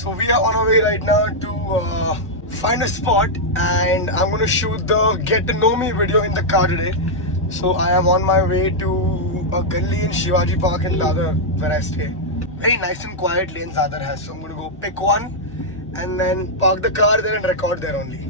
So we are on our way right now to find a spot, and I'm gonna shoot the get to know me video in the car today. So I am on my way to a gully in Shivaji Park in Dadar where I stay. Very nice and quiet lanes Dadar has. So I'm gonna go pick one and then park the car there and record there only.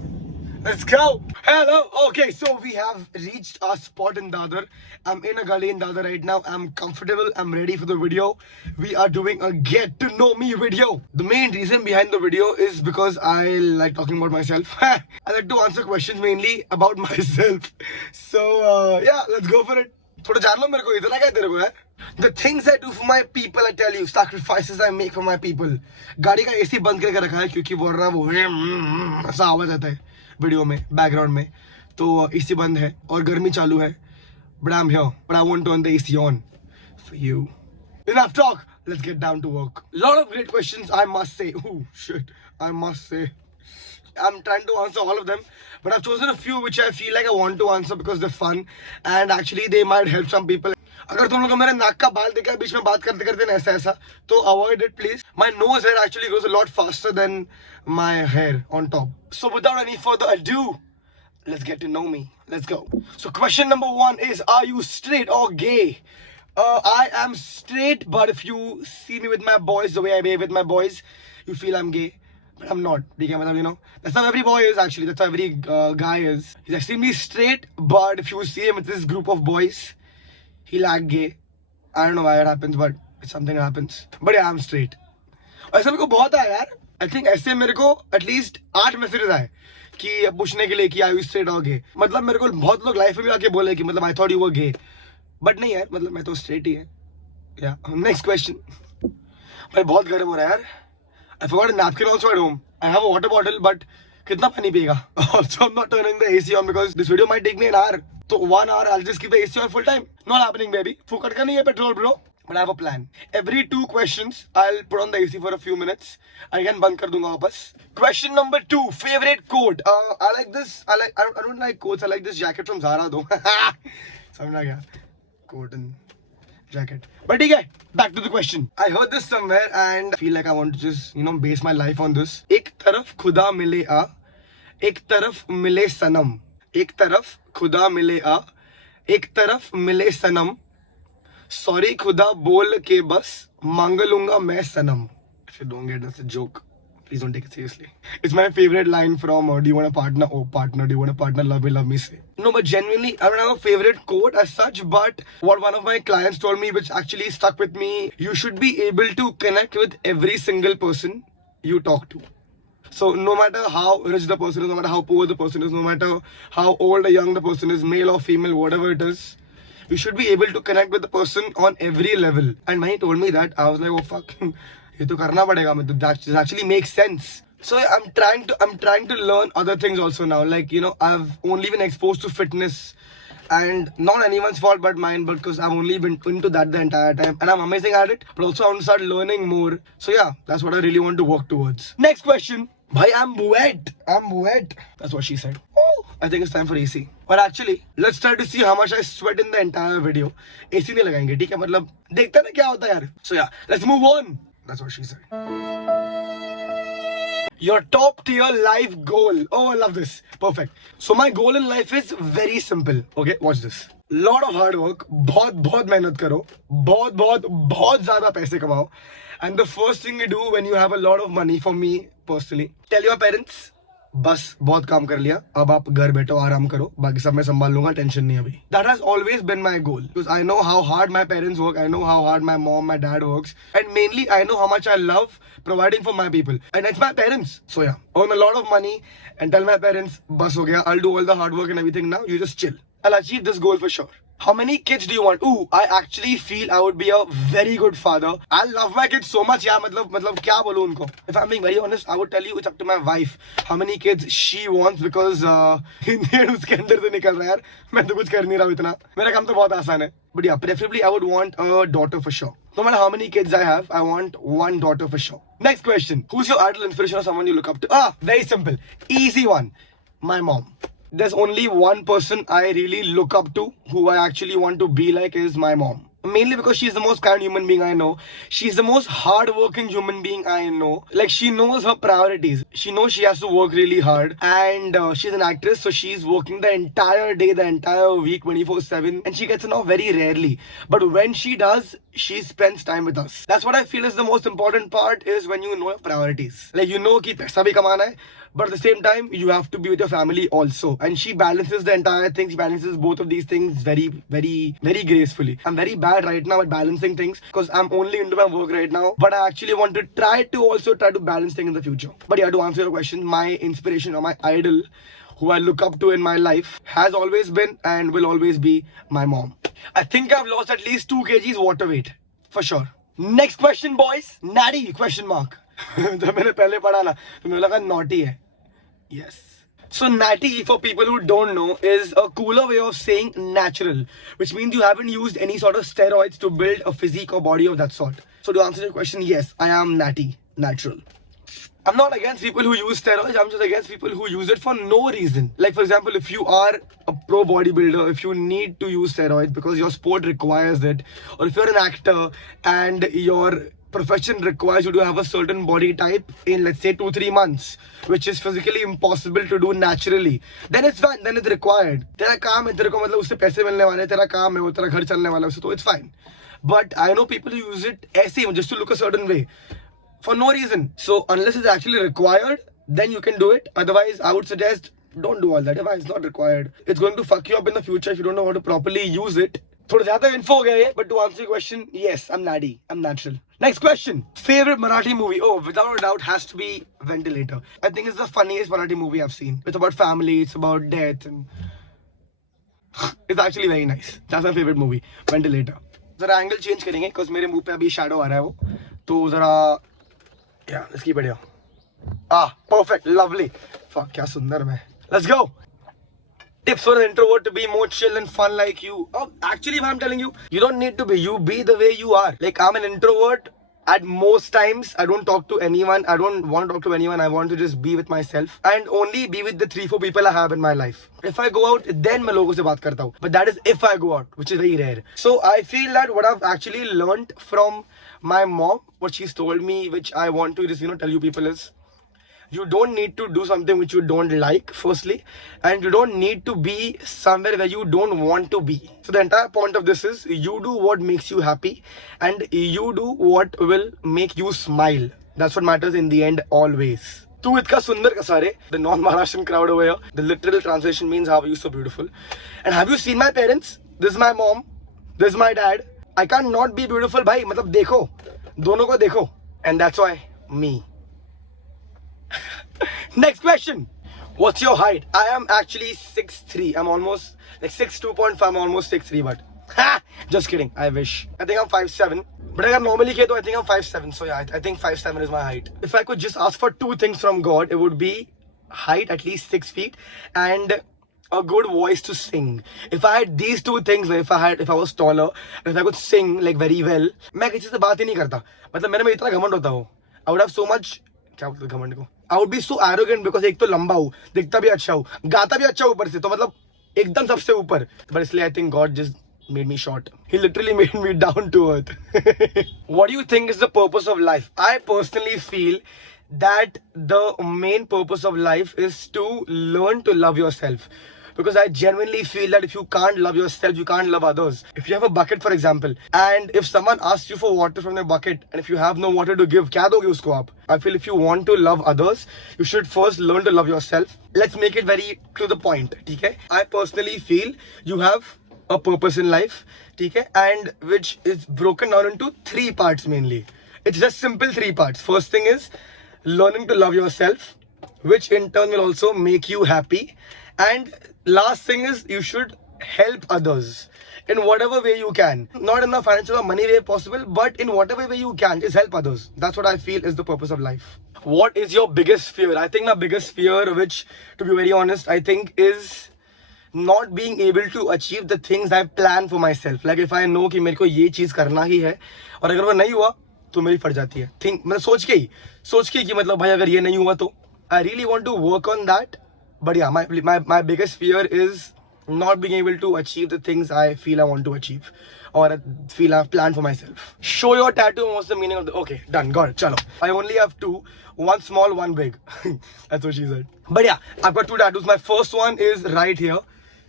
Let's go! Hello! Okay, so we have reached our spot in Dadar. I'm in a gully in Dadar right now. I'm comfortable. I'm ready for the video. We are doing a get to know me video. The main reason behind the video is because I like talking about myself. I like to answer questions mainly about myself. So yeah, let's go for it. थोड़ा जान लो मेरे को इतना क्या तेरे को है? The things I do for my people, I tell you, sacrifices I make for my people. गाड़ी का AC बंद करके रखा है क्योंकि बोल रहा वो ऐसा आवाज आता है वीडियो में बैकग्राउंड में, तो AC बंद है और गर्मी चालू है. But I'm here, but I won't turn the AC on for you. Enough talk. Let's get down to work. Lot of great questions, I must say. Oh shit, I must say. I'm trying to answer all of them, but I've chosen a few which I feel like I want to answer because they're fun and actually they might help some people. अगर तुम लोग मेरे नाक का बाल देखा बीच में बात करते करते ऐसा ऐसा तो avoid it please. My nose hair actually grows a lot faster than my hair on top. So without any further ado, let's get to know me. Let's go. So question number 1 is, are you straight or gay? I am straight, but if you see me with my boys the way I behave with my boys, you feel I'm gay. But I'm not. You know, that's how every boy is actually. That's how every guy is. He's extremely straight, but if you see him with this group of boys, he'll act gay. I don't know why it happens, but it's something that happens. But yeah, I'm straight. ऐसा मेरे को बहुत आया यार. I think ऐसे मेरे को at least 8 messages आए कि पूछने के लिए कि are you straight or gay. मतलब मेरे को बहुत लोग लाइफ में भी आके बोले कि मतलब I thought you were gay. But नहीं यार, मतलब मैं तो straight ही है. Yeah. Next question. भाई बहुत गर्म हो रहा है यार. I forgot a napkin also at home. I have a water bottle, but कितना पानी पिएगा? Also, I'm not turning the AC on because this video might take me an hour. So 1 hour, I'll just keep the AC on full time. Not happening, baby. फुकट का नहीं है petrol, bro. But I have a plan. Every 2 questions, I'll put on the AC for a few minutes. Again, बंद कर दूंगा वापस. Question number 2, favorite coat. I like this. I don't like coats. I like this jacket from Zara though. समझा गया? Coat and jacket. But okay, back to the question. I heard this somewhere and I feel like I want to just, you know, base my life on this. एक तरफ खुदा मिले आ, एक तरफ मिले सनम. एक तरफ खुदा मिले आ, एक तरफ मिले सनम. Sorry खुदा बोल के बस मांग लूंगा मैं सनम. If you don't get that's a joke, please don't take it seriously. It's my favorite line from Do you want a partner? Oh partner, do you want a partner? Love me, say. No, but genuinely, I don't have a favorite quote as such, but what one of my clients told me, which actually stuck with me, you should be able to connect with every single person you talk to. So no matter how rich the person is, no matter how poor the person is, no matter how old or young the person is, male or female, whatever it is, you should be able to connect with the person on every level. And when he told me that, I was like, oh fuck, ये तो करना पड़ेगा. That actually makes sense. So I'm trying to learn other things also now. Like, you know, I've only been exposed to fitness, and not anyone's fault but mine, because I've only been into that the entire time, and I'm amazing at it. But also I want to start learning more. So yeah, that's what I really want to work towards. Next question. Bhai, I'm wet. That's what she said. Oh, I think it's time for AC. But actually, let's try to see how much I sweat in the entire video. AC नहीं लगाएंगे, ठीक है? मतलब देखते ना क्या होता है यार. So yeah, let's move on. That's what she said. Your top tier life goal. Oh, I love this. Perfect. So my goal in life is very simple. Okay, watch this. Lot of hard work. बहुत मेहनत करो. बहुत ज़्यादा पैसे कमाओ. And the first thing you do when you have a lot of money, for me personally, tell your parents, बस बहुत काम कर लिया, अब आप घर बैठो आराम करो, बाकी सब मैं संभाल लूंगा, टेंशन नहीं अभी. That has always been my goal because I know how hard my parents work, I know how hard my mom, my dad works, and mainly I know how much I love providing for my people, and it's my parents. So yeah, earn a lot of money and tell my parents, बस हो गया, I'll do all the hard work and everything now, you just chill. I'll achieve this goal for sure. How many kids do you want? Ooh, I actually feel I would be a very good father. I love my kids so much. Yeah, मतलब क्या बोलूं उनको? If I'm being very honest, I would tell you it's up to my wife how many kids she wants because Indian उसके अंदर से निकल रहा है यार. मैं तो कुछ कर नहीं रहा हूँ इतना. मेरा काम तो बहुत आसान है. But yeah, preferably I would want a daughter for sure. No matter how many kids I have, I want one daughter for sure. Next question. Who's your idol, inspiration, or someone you look up to? Ah, very simple. Easy one. My mom. There's only one person I really look up to who I actually want to be like is my mom. mainly because she's the most kind human being I know. She's the most hard-working human being I know. Like, she knows her priorities. She knows she has to work really hard, and she's an actress, so she's working the entire day, the entire week, 24/7, and she gets an off very rarely. But when she does, she spends time with us. That's what I feel is the most important part, is when you know your priorities. Like, you know कि पैसा भी कमाना है, but at the same time you have to be with your family also, and she balances the entire thing. She balances both of these things very gracefully. I'm very bad right now at balancing things because I'm only into my work right now, but I actually want to try to balance things in the future. But yeah, to answer your question, my inspiration or my idol who I look up to in my life has always been and will always be my mom. I think I've lost at least 2 kgs water weight for sure. Next question, boys. Natty question mark. जब मैंने पहले पढ़ा ना तो मुझे लगा naughty है. Yes. So natty, for people who don't know, is a cooler way of saying natural, which means you haven't used any sort of steroids to build a physique or body of that sort. So to answer your question, yes, I am natty, natural. I'm not against people who use steroids. I'm just against people who use it for no reason. Like, for example, if you are a pro bodybuilder, if you need to use steroids because your sport requires it, or if you're an actor and your profession requires you to have a certain body type in, let's say, 2-3 months, which is physically impossible to do naturally, then it's fine, then it's required. तेरा काम है, तेरे को मतलब उससे पैसे मिलने वाले, तेरा काम है, वो तेरा घर चलने वाला है, so it's fine. But I know people who use it ऐसे just to look a certain way for no reason. So unless it's actually required, then you can do it. Otherwise, I would suggest don't do all that. If it's not required, it's going to fuck you up in the future if you don't know how to properly use it. थोड़ा ज़्यादा info हो गया ये, but to answer your question, yes, I'm natty, I'm natural. Next question. Favorite Marathi movie? Oh, without a doubt, has to be Ventilator. I think it's the funniest Marathi movie I've seen. It's about family, it's about death, and it's actually very nice. That's my favorite movie, Ventilator. जरा angle change करेंगे, because मेरे मुंह पे अभी shadow आ रहा है वो, तो जरा yeah, let's keep it here. Ah, perfect, lovely. Fuck, क्या सुंदर मैं. Let's go. Tips for an introvert to be more chill and fun like you. Oh, actually, if I'm telling you, you don't need to be. You be the way you are. Like, I'm an introvert. At most times, I don't talk to anyone. I don't want to talk to anyone. I want to just be with myself and only be with the 3-4 people I have in my life. If I go out, then मैं लोगों से बात करता हूँ. But that is if I go out, which is very rare. So I feel that what I've actually learned from my mom, what she's told me, which I want to just tell you people is, you don't need to do something which you don't like, firstly, and you don't need to be somewhere where you don't want to be. So the entire point of this is, you do what makes you happy and you do what will make you smile. That's what matters in the end, always. Tu itka sundar ka sare, the non-Maharashtrian crowd over here. The literal translation means, how are you so beautiful? And have you seen my parents? This is my mom, this is my dad. I can't not be beautiful, bhai. Matlab dekho, dono ko dekho. And that's why, me. Next question. What's your height? I am actually 6'3". I'm almost like 6'2.5". I'm almost 6'3", but just kidding. I wish. I think I'm 5'7". But I normally kiya, I think I'm 5'7". So yeah, I think 5'7" is my height. If I could just ask for 2 things from God, it would be height, at least 6 feet, and a good voice to sing. If I had these 2 things, if I was taller, if I could sing like very well, मैं किसी से बात ही नहीं करता. मतलब मेरे में इतना घमंड होता हो. I would have so much. क्या बोलते हैं घमंड को? I would be so arrogant because एक तो लंबा हूँ, दिखता भी अच्छा हूँ, गाता भी अच्छा ऊपर से, तो मतलब एकदम सबसे ऊपर. But इसलिए I think God just made me short. He literally made me down to earth. What do you think is the purpose of life? I personally feel that the main purpose of life is to learn to love yourself. Because I genuinely feel that if you can't love yourself, you can't love others. If you have a bucket, for example, and if someone asks you for water from the bucket, and if you have no water to give, क्या दोगे उसको आप? I feel if you want to love others, you should first learn to love yourself. Let's make it very to the point, okay? I personally feel you have a purpose in life, okay? And which is broken down into 3 parts mainly. It's just simple 3 parts. First thing is learning to love yourself, which in turn will also make you happy. And last thing is, you should help others in whatever way you can. Not in the financial or money way possible, but in whatever way you can, just help others. That's what I feel is the purpose of life. What is your biggest fear? I think my biggest fear, which to be very honest, I think is not being able to achieve the things I plan for myself. Like if I know कि मेरे को ये चीज करना ही है और अगर वो नहीं हुआ तो मेरी फट जाती है. Think मतलब सोच के ही कि मतलब भाई अगर ये नहीं हुआ तो I really want to work on that. But yeah, my biggest fear is not being able to achieve the things I feel I want to achieve. or a feel I've planned for myself. Show your tattoo. What's the meaning of the? Okay, done. Got it. Chalo. I only have two. One small, one big. That's what she said. But yeah, I've got two tattoos. My first one is right here.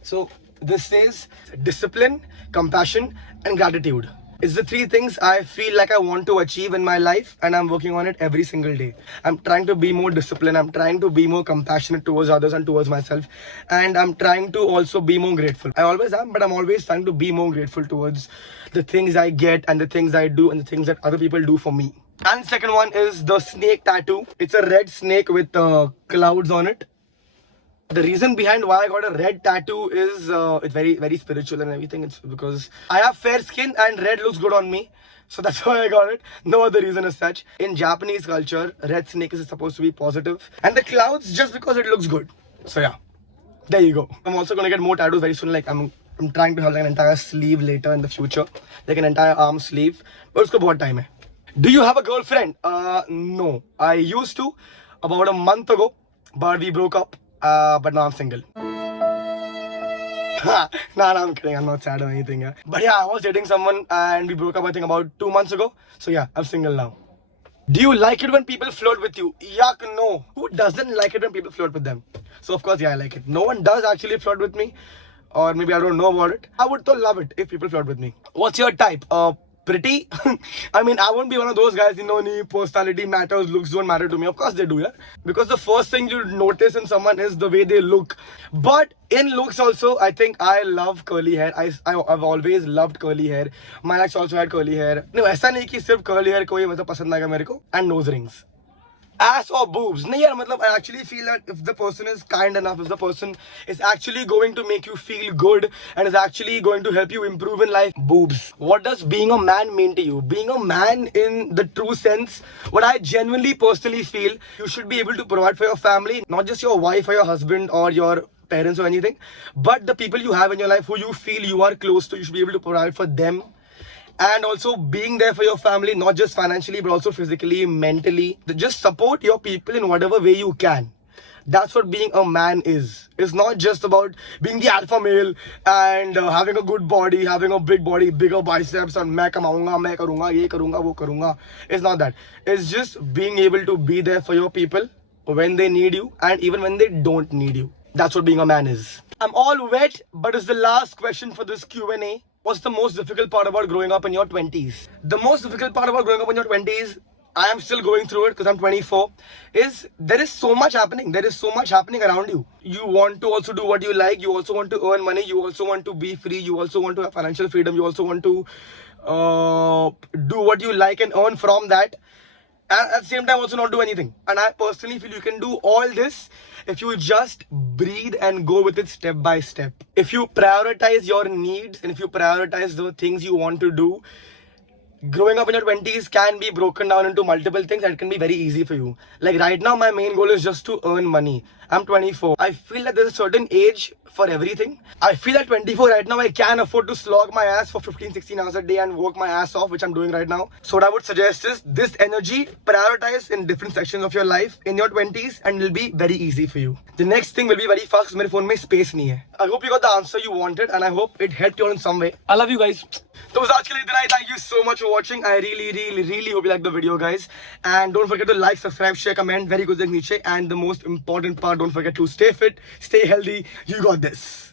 So this says discipline, compassion, and gratitude. It's the three things I feel like I want to achieve in my life, and I'm working on it every single day. I'm trying to be more disciplined. I'm trying to be more compassionate towards others and towards myself. And I'm trying to also be more grateful. I always am, but I'm always trying to be more grateful towards the things I get and the things I do and the things that other people do for me. And second one is the snake tattoo. It's a red snake with clouds on it. The reason behind why I got a red tattoo is it's very spiritual and everything. It's because I have fair skin and red looks good on me. So that's why I got it. No other reason as such. In Japanese culture, red snake is supposed to be positive. And the clouds just because it looks good. So yeah, there you go. I'm also going to get more tattoos very soon. Like I'm trying to have like an entire sleeve later in the future. Like an entire arm sleeve. But usko bahut time hai. Do you have a girlfriend? No. I used to about a month ago. But we broke up. But now I'm single. Nah, I'm kidding. I'm not sad or anything. Yeah. But yeah, I was dating someone and we broke up I think about 2 months ago. So yeah, I'm single now. Do you like it when people flirt with you? Yuck, no. Who doesn't like it when people flirt with them? So of course, yeah, I like it. No one does actually flirt with me. Or maybe I don't know about it. I would love it if people flirt with me. What's your type? Pretty. I mean, I won't be one of those guys, personality matters, looks don't matter to me. Of course they do, yeah. Because the first thing you notice in someone is the way they look. But in looks also, I think I love curly hair. I've always loved curly hair. My ex also had curly hair. No, ऐसा नहीं कि सिर्फ curly hair कोई मतलब पसंद आएगा मेरे को. And nose rings. Ass or boobs? No, yeah, I actually feel that if the person is kind enough, if the person is actually going to make you feel good and is actually going to help you improve in life, boobs. What does being a man mean to you? Being a man in the true sense, what I genuinely personally feel, you should be able to provide for your family, not just your wife or your husband or your parents or anything, but the people you have in your life who you feel you are close to, you should be able to provide for them. And also being there for your family, not just financially, but also physically, mentally. Just support your people in whatever way you can. That's what being a man is. It's not just about being the alpha male and having a good body, having a big body, bigger biceps, and main kamaunga, main karunga, ye karunga, wo karunga. It's not that. It's just being able to be there for your people when they need you and even when they don't need you. That's what being a man is. I'm all wet, but it's the last question for this Q&A. What's the most difficult part about growing up in your 20s? The most difficult part about growing up in your 20s, I am still going through it because I'm 24, is there is so much happening. There is so much happening around you. You want to also do what you like. You also want to earn money. You also want to be free. You also want to have financial freedom. You also want to do what you like and earn from that. And at the same time also not do anything. And I personally feel you can do all this if you just breathe and go with it step by step. If you prioritize your needs and if you prioritize the things you want to do, growing up in your 20s can be broken down into multiple things and it can be very easy for you. Like right now, my main goal is just to earn money. I'm 24. I feel that there's a certain age for everything. I feel at 24 right now, I can afford to slog my ass for 15-16 hours a day and work my ass off, which I'm doing right now. So what I would suggest is this energy, prioritize in different sections of your life in your 20s and it'll be very easy for you. The next thing will be very fast. My phone mein space nahi hai. I hope you got the answer you wanted and I hope it helped you all in some way. I love you guys. So thank you so much for watching. I really hope you liked the video, guys. And don't forget to like, subscribe, share, comment. Very good niche. And the most important part, don't forget to stay fit, stay healthy. You got this.